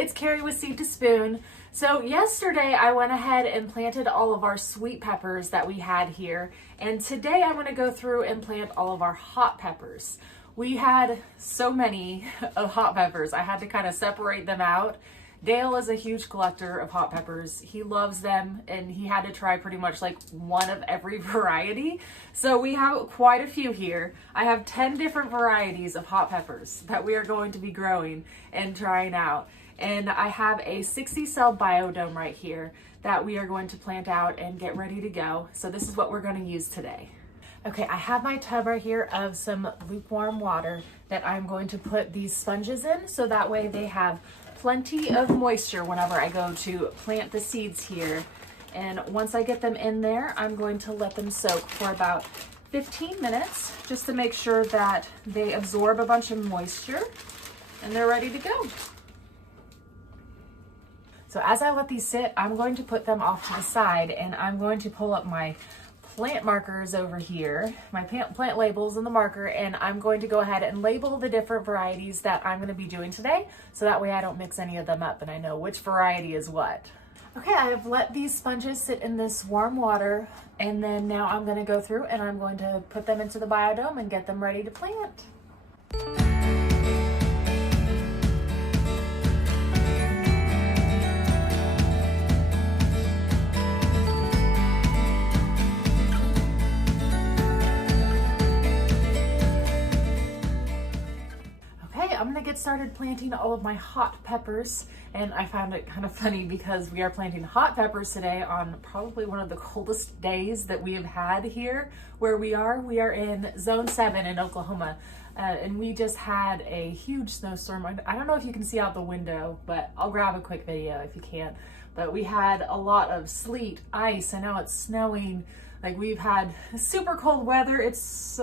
it's Carrie with Seed to Spoon. So yesterday I went ahead and planted all of our sweet peppers that we had here, and today I'm going to go through and plant all of our hot peppers. We had so many of hot peppers, I had to kind of separate them out. Dale is a huge collector of hot peppers. He loves them, and he had to try pretty much like one of every variety. So we have quite a few here. I have 10 different varieties of hot peppers that we are going to be growing and trying out. And I have a 60 cell biodome right here that we are going to plant out and get ready to go. So this is what we're going to use today. Okay, I have my tub right here of some lukewarm water that I'm going to put these sponges in, so that way they have plenty of moisture whenever I go to plant the seeds here. And once I get them in there, I'm going to let them soak for about 15 minutes just to make sure that they absorb a bunch of moisture and they're ready to go. So as I let these sit, I'm going to put them off to the side, and I'm going to pull up my plant markers over here, my plant labels and the marker, and I'm going to go ahead and label the different varieties that I'm going to be doing today, so that way I don't mix any of them up and I know which variety is what. Okay, I have let these sponges sit in this warm water, and then now I'm going to go through and I'm going to put them into the biodome and get them ready to plant. I'm gonna get started planting all of my hot peppers, and I found it kind of funny because we are planting hot peppers today on probably one of the coldest days that we have had here where we are. We are in Zone 7 in Oklahoma, and we just had a huge snowstorm. I don't know if you can see out the window, but I'll grab a quick video if you can't. But we had a lot of sleet, ice, and now it's snowing. Like, we've had super cold weather. It's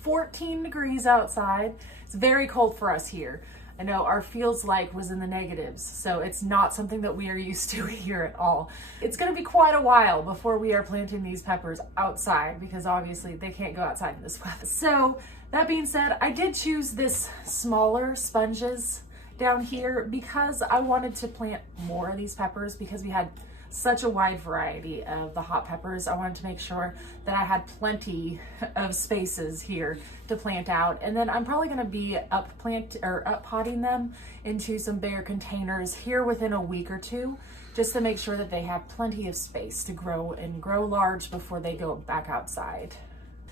14 degrees outside. It's very cold for us here. I know our feels like was in the negatives, so it's not something that we are used to here at all. It's gonna be quite a while before we are planting these peppers outside, because obviously they can't go outside in this weather. So that being said, I did choose this smaller sponges down here because I wanted to plant more of these peppers, because we had such a wide variety of the hot peppers. I wanted to make sure that I had plenty of spaces here to plant out. And then I'm probably gonna be up potting them into some bigger containers here within a week or two, just to make sure that they have plenty of space to grow and grow large before they go back outside.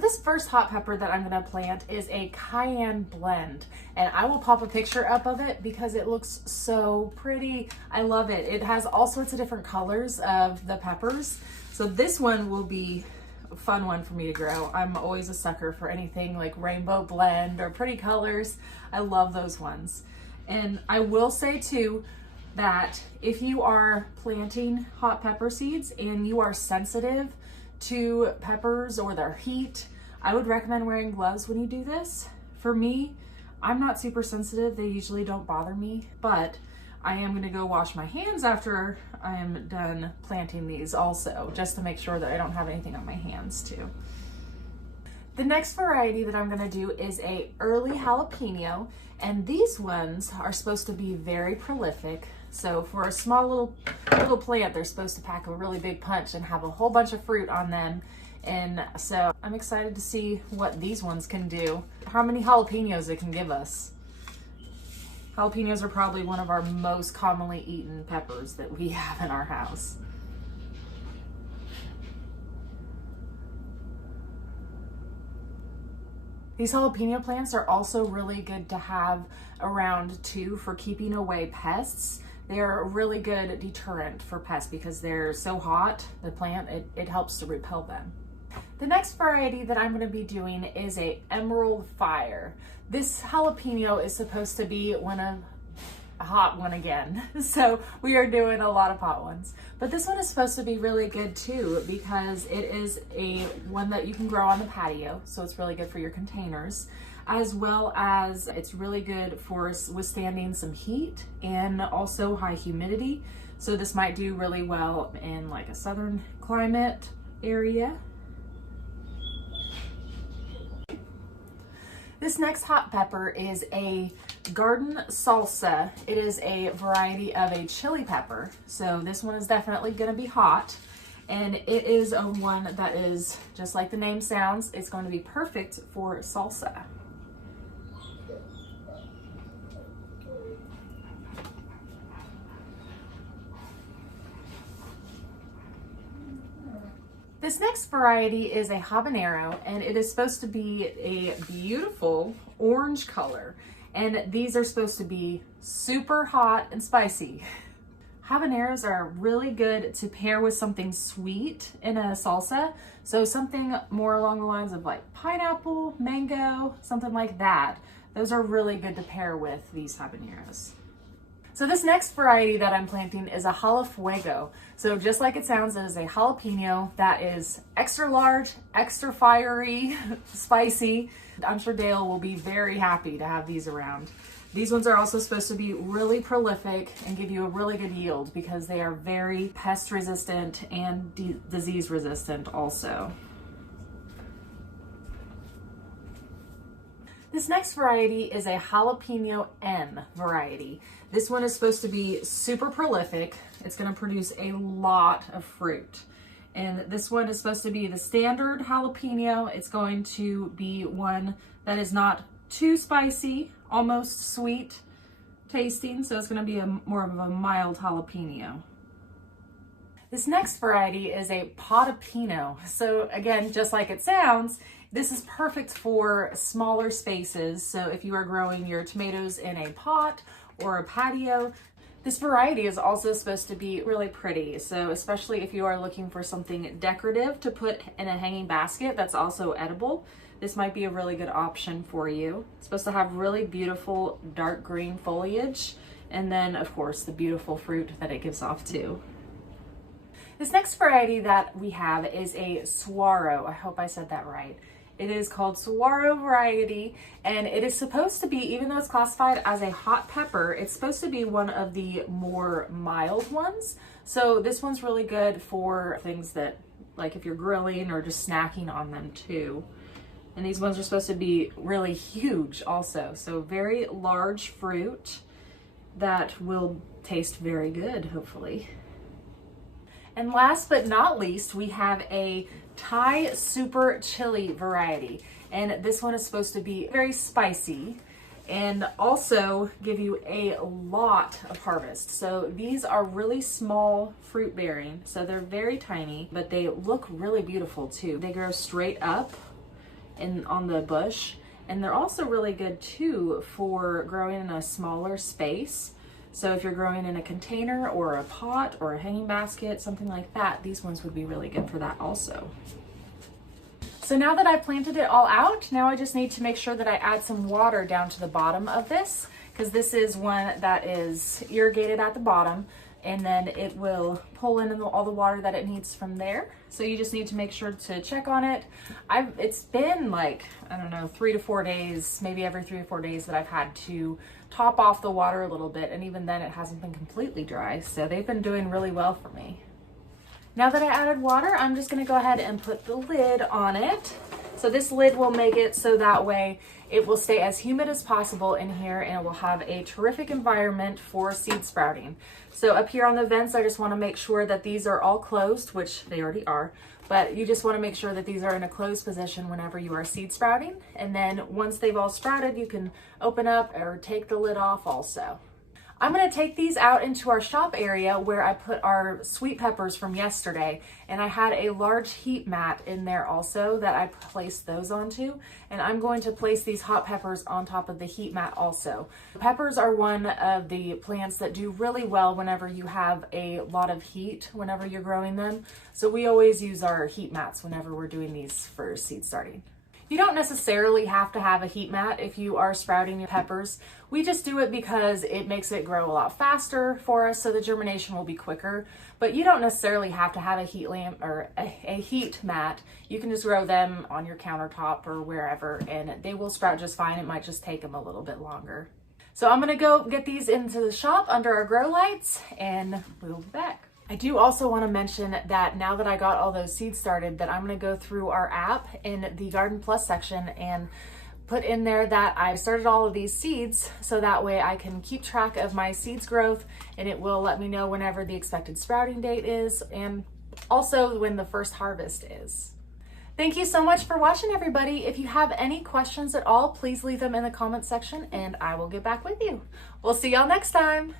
This first hot pepper that I'm gonna plant is a Cayenne Blend, and I will pop a picture up of it because it looks so pretty. I love it. It has all sorts of different colors of the peppers. So this one will be a fun one for me to grow. I'm always a sucker for anything like rainbow blend or pretty colors. I love those ones. And I will say too, that if you are planting hot pepper seeds and you are sensitive to peppers or their heat, I would recommend wearing gloves when you do this. For me, I'm not super sensitive. They usually don't bother me, but I am gonna go wash my hands after I am done planting these also, just to make sure that I don't have anything on my hands too. The next variety that I'm gonna do is a early jalapeno, and these ones are supposed to be very prolific. So for a small little plant, they're supposed to pack a really big punch and have a whole bunch of fruit on them. And so I'm excited to see what these ones can do, how many jalapenos it can give us. Jalapenos are probably one of our most commonly eaten peppers that we have in our house. These jalapeno plants are also really good to have around too for keeping away pests. They're a really good deterrent for pests because they're so hot, the plant, it helps to repel them. The next variety that I'm going to be doing is a Emerald Fire. This jalapeno is supposed to be a hot one again. So we are doing a lot of hot ones. But this one is supposed to be really good too, because it is one that you can grow on the patio. So it's really good for your containers, as well as it's really good for withstanding some heat and also high humidity. So this might do really well in like a southern climate area. This next hot pepper is a garden salsa. It is a variety of a chili pepper. So this one is definitely gonna be hot. And it is a one that is, just like the name sounds, it's going to be perfect for salsa. This next variety is a habanero, and it is supposed to be a beautiful orange color. And these are supposed to be super hot and spicy. Habaneros are really good to pair with something sweet in a salsa. So something more along the lines of like pineapple, mango, something like that. Those are really good to pair with these habaneros. So this next variety that I'm planting is a jalafuego. So just like it sounds, it is a jalapeno that is extra large, extra fiery, spicy. I'm sure Dale will be very happy to have these around. These ones are also supposed to be really prolific and give you a really good yield because they are very pest resistant and disease resistant also. This next variety is a Jalapeno M variety. This one is supposed to be super prolific. It's going to produce a lot of fruit. And this one is supposed to be the standard jalapeno. It's going to be one that is not too spicy, almost sweet tasting, so it's going to be more of a mild jalapeno. This next variety is a Potapino. So again, just like it sounds, this is perfect for smaller spaces. So if you are growing your tomatoes in a pot or a patio, this variety is also supposed to be really pretty. So especially if you are looking for something decorative to put in a hanging basket that's also edible, this might be a really good option for you. It's supposed to have really beautiful dark green foliage, and then of course the beautiful fruit that it gives off too. This next variety that we have is a Saguaro. I hope I said that right. It is called Saguaro variety, and it is supposed to be, even though it's classified as a hot pepper, it's supposed to be one of the more mild ones. So this one's really good for things that, like if you're grilling or just snacking on them too. And these ones are supposed to be really huge also. So very large fruit that will taste very good, hopefully. And last but not least, we have a Thai super chili variety. And this one is supposed to be very spicy and also give you a lot of harvest. So these are really small fruit bearing. So they're very tiny, but they look really beautiful too. They grow straight up on the bush, and they're also really good too for growing in a smaller space. So if you're growing in a container or a pot or a hanging basket, something like that, these ones would be really good for that also. So now that I've planted it all out, now I just need to make sure that I add some water down to the bottom of this, because this is one that is irrigated at the bottom, and then it will pull in all the water that it needs from there. So you just need to make sure to check on it. It's been like, I don't know, 3 to 4 days, maybe every 3 or 4 days that I've had to top off the water a little bit, and even then it hasn't been completely dry. So they've been doing really well for me. Now that I added water, I'm just gonna go ahead and put the lid on it. So this lid will make it so that way it will stay as humid as possible in here, and it will have a terrific environment for seed sprouting. So up here on the vents, I just want to make sure that these are all closed, which they already are, but you just want to make sure that these are in a closed position whenever you are seed sprouting. And then once they've all sprouted, you can open up or take the lid off also. I'm going to take these out into our shop area where I put our sweet peppers from yesterday, and I had a large heat mat in there also that I placed those onto, and I'm going to place these hot peppers on top of the heat mat also. Peppers are one of the plants that do really well whenever you have a lot of heat whenever you're growing them, so we always use our heat mats whenever we're doing these for seed starting. You don't necessarily have to have a heat mat if you are sprouting your peppers. We just do it because it makes it grow a lot faster for us, so the germination will be quicker. But you don't necessarily have to have a heat lamp or a heat mat. You can just grow them on your countertop or wherever, and they will sprout just fine. It might just take them a little bit longer. So I'm gonna go get these into the shop under our grow lights, and we'll be back. I do also want to mention that now that I got all those seeds started, that I'm going to go through our app in the Garden Plus section and put in there that I've started all of these seeds, so that way I can keep track of my seeds growth, and it will let me know whenever the expected sprouting date is and also when the first harvest is. Thank you so much for watching, everybody. If you have any questions at all, please leave them in the comment section and I will get back with you. We'll see y'all next time.